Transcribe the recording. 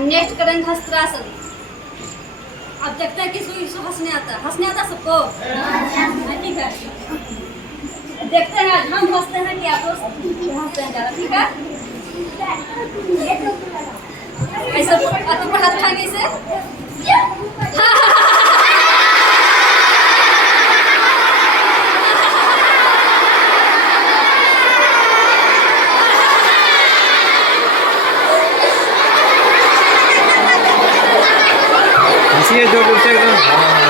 हम नेक्स्ट करेंगे हस्त्रासन। अब देखते हैं किसको हंसने आता सबको? ठीक है, देखते हैं आज हम हंसते हैं कि आप लोग हंसते हैं ज़्यादा। ठीक है, ऐसा पर हाथ उठाएंगे इसे। हंसिए जोर जोर से एकदम।